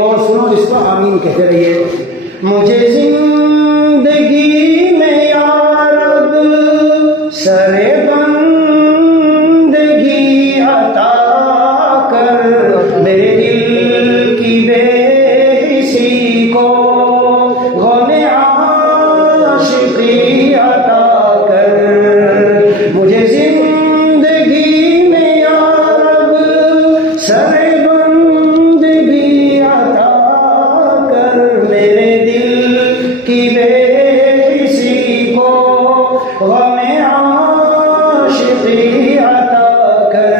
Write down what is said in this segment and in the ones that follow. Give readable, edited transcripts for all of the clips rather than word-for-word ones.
غور سنو اس کو، آمین کہتے رہیے. مجھے زندگی میں یا رب سر بندگی عطا کر، میرے دل کی بے حسی کو غم عاشقی عطا کر. مجھے زندگی میں یا رب سر بندگی عطا کر، میرے دل کی بے حسی کو غم عاشقی عطا کر.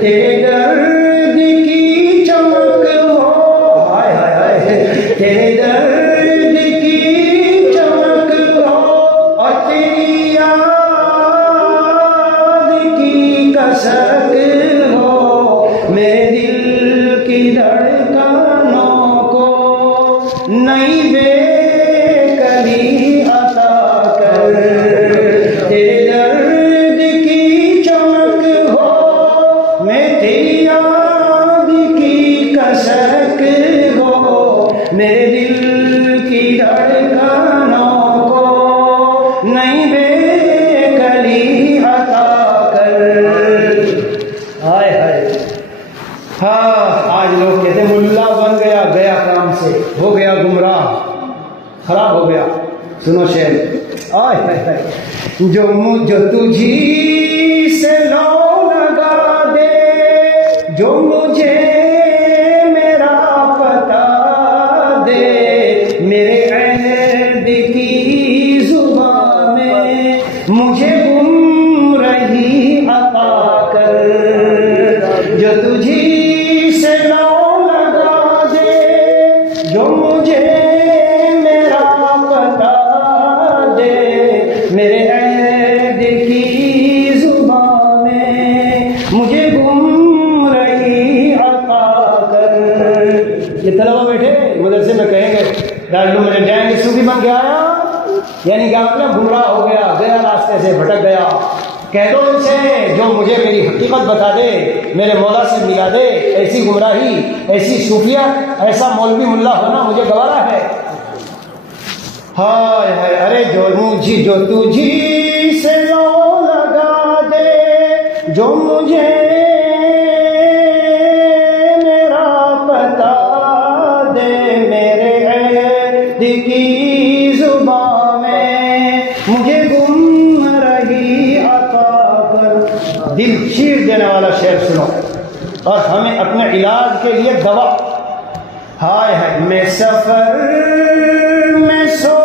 تیرے درد کی چمک ہو، ہائے ہائے ہائے، تیرے درد کی چمک ہو اور تیری یاد کی کسک ہو، میرے دل کی دھڑکنوں کو نئی بے کلی عطا کر. تیرے درد کی چمک ہو، میں تیری یاد کی کسک ہو، میرے دل کی دھڑکنوں کو نئی بے کلی عطا کر. ہائے ہائے. ہاں آج لوگ کہتے ہیں ملا بن گیا، گیا کام سے، ہو گیا گمراہ، خراب ہو گیا. سنو شعر. آئے ہائے ہائے. جو تجھی سے لو لگا دے، جو مجھے میرا پتا دے، میرے عہد کی زبان میں مجھے گم رہی عطا کر. جو تجھی سے لو لگا دے، جو مجھے میرا پتا دے، میرے عہد کی زبان میں مجھے گم رہی عطا کر. یہ طلبہ بیٹھے مدرسے میں کہیں گے دارالعلوم میں ڈینگ صوفی بن کے آیا، یعنی کہ آپ نے گمراہ ہو گیا، گیا راستے سے بھٹک گیا. کہہ دو ان سے جو مجھے میری حقیقت بتا دے، میرے مولا سے ملا دے، ایسی گمراہی، ایسی صوفیت، ایسا مولوی ملا ہونا مجھے گوارا ہے. ہائے ہائے. ارے جو تجھی سے لو لگا دے، جو مجھے میرا پتا دے، میرے عہد کی زبان میں مجھے گم رہی عطا کر. دل چیر دینے والا شعر سنو اور ہمیں اپنے علاج کے لیے دوا. ہائے ہائے. میں سفر میں سو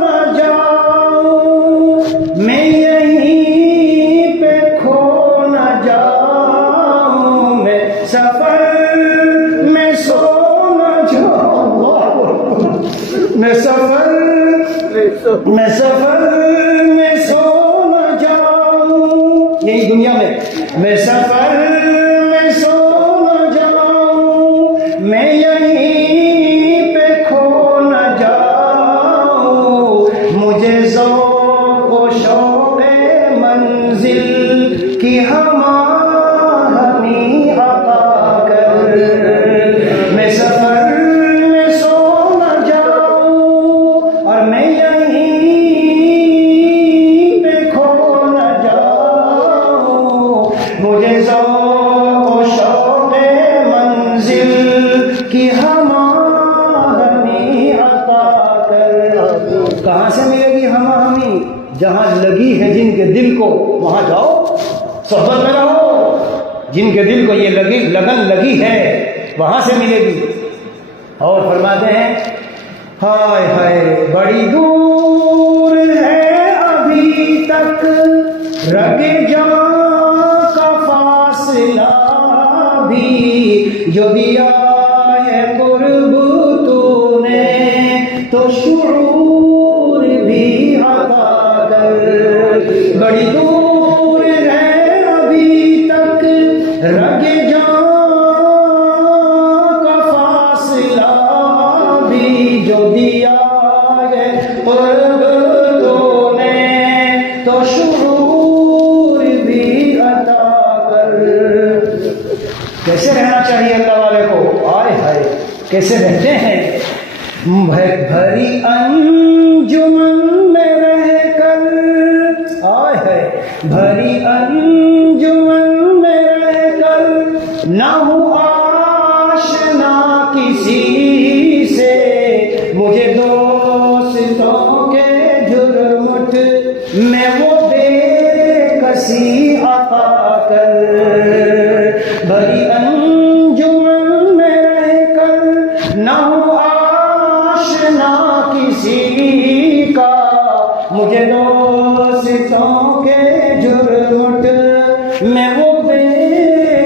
نہ جاؤں، میں یہیں پہ کھو نہ جاؤں، میں سفر میں سو نہ جاؤں، میں سفر میں سو نہ جاؤں، یہی دنیا میں سفر میں سو نہ جاؤں، میں یہیں پہ کھو نہ جاؤں، مجھے ذوق و شوق منزل کی ہماہنی عطا کر. میں سفر میں سو نہ جاؤں اور میں یہیں پہ کھو نہ جاؤں، مجھے ذوق و شوق منزل کی ہماہنی عطا کر. کہاں سے ملے گی ہماہنی؟ جہاں لگی ہے جن کے دل کو وہاں جاؤ، صحبت میں رہو. جن کے دل کو یہ لگن لگی ہے وہاں سے ملے گی. اور فرماتے ہیں ہائے ہائے. بڑی دور ہے ابھی تک رگ جان کا فاصلہ بھی، جو دیا ہے قرب تو نے تو شعور بھی عطا کر. بڑی دور ہے ابھی تک رگ جان کا فاصلہ بھی، جو دیا ہے قرب تو نے تو شعور بھی عطا کر. کیسے رہنا چاہیے اللہ والے کو؟ کیسے رہتے ہیں؟ بھری انجمن میں رہ کر، آئے ہے بھری انجمن میں رہ کر، نہ ہوں آشنا کسی سے، مجھے دوستوں کے جھرمٹ میں وہ بے کسی عطا کر، بھری انجمن میں رہ کر، نہ ہوں آشنا کسی کا، مجھے دوستوں کے جھرمٹ میں وہ بے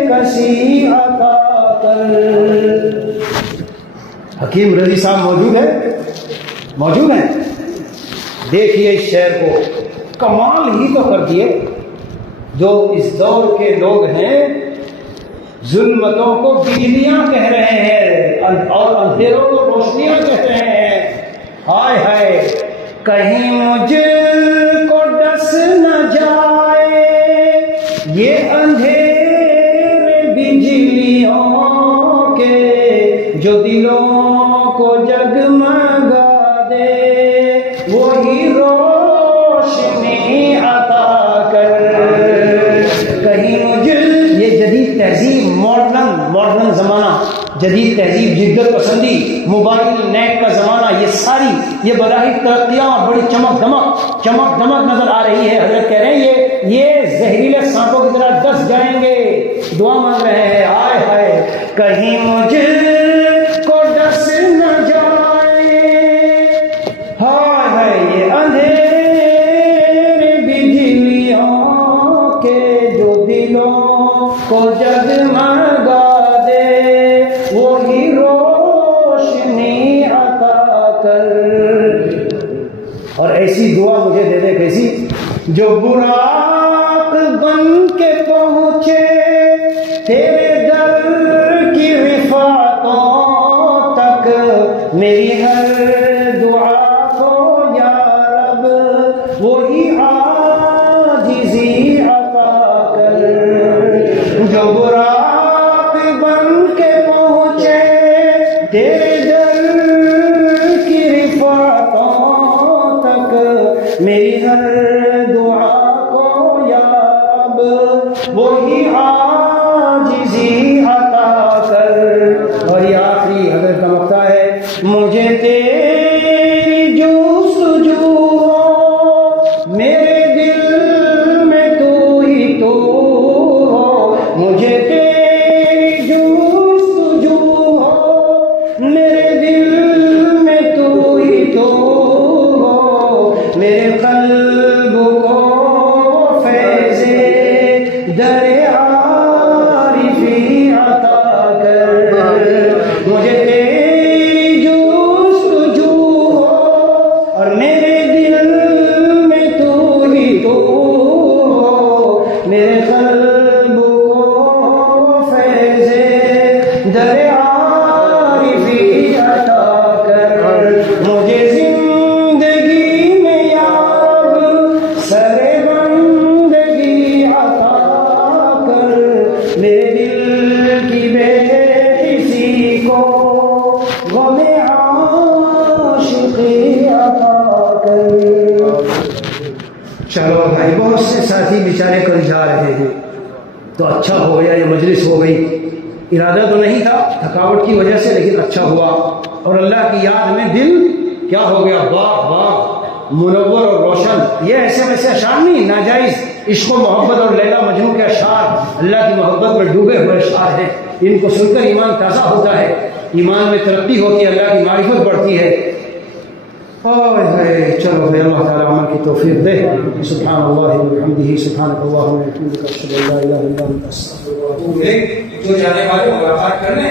کسی عطا کر۔ حکیم رضی صاحب موجود ہیں؟ دیکھیے اس شعر کو، کمال ہی تو کر دیے۔ جو اس دور کے لوگ ہیں ظلمتوں کو بجلیاں کہہ رہے ہیں اور اندھیروں کو روشنیاں کہہ رہے ہیں۔ ہائے ہائے کہیں مجھ کو ڈس نہ جائے یہ اندھیرے بجلیوں کے، جو دلوں کو جگمگا دے وہی روشنی عطا کر۔ کہیں مجھے یہ جدید تہذیب، ماڈرن زمانہ، جدید تہذیب، جدت پسندی، موبائل نیٹ کا زمانہ، یہ ساری یہ براہ ترقیاں اور بڑی چمک دمک نظر آ رہی ہے۔ حضرت کہہ رہے ہیں یہ زہریلے سانپوں کی طرح ڈس جائیں گے، دعا مانگ رہے ہیں۔ آئے ہائے کہیں مجھے کو ڈس نہ جائے، ہائے ہائے یہ اندھیرے بجلیوں کے، جو دلوں کو جگمگا دے وہی روشنی عطا کر۔ اور ایسی دعا مجھے دے دے کیسی، جو براق بن کے پہنچے تیرے در کی رفعتوں تک، میری ہر دعا کو یا رب وہی عاجزی عطا کر۔ جو براق بن کے پہنچے تیرے در کی رفعتوں تک، میری ہر دعا کو یا رب وہی عاجزی عطا کر۔ اور یہ آخری حضرت کا مقطع ہے، مجھے تیری جستجو ہو میرے دل میں تو ہی تو ہو، مجھے تیری جستجو ہو میرے دل میں تو ہی تو ہو، میرے قلب کو فیض در عارفی عطا کر۔ مجھے تیری جستجو ہو اور میرے دل میں تو ہی تو ہو، میرے قلب کو فیض در عارفی عطا کر۔ مجھے زندگی میں یاب سر بندگی عطا کر، میرے دل کی بے حسی کو غم عاشقی عطا کر۔ چلو بھائی، بہت سے ساتھی بیچارے کل جا رہے ہیں تو اچھا ہو گیا، یہ مجلس ہو گئی، ارادہ تو نہیں تھا تھکاوٹ کی وجہ سے، لیکن اچھا ہوا اور اللہ کی یاد میں دل کیا ہو گیا، باغ منور اور روشن۔ یہ ایسے ویسے اشعار نہیں، ناجائز عشق و محبت اور لیلا مجنوں کے اشعار، اللہ کی محبت میں ڈوبے ہوئے اشعار ہیں۔ ان کو سن کر ایمان تازہ ہوتا ہے، ایمان میں ترقی ہوتی ہے، اللہ کی معرفت بڑھتی ہے۔ چلو بھائی، اللہ تعالیٰ عمل کی توفیق دے۔ سبحان اللہ وبحمدہ، سبحانک اللہم وبحمدک، اشہد ان لا الہ الا انت، استغفرک و اتوب الیک۔ جو جانے والے ملاقات کرنے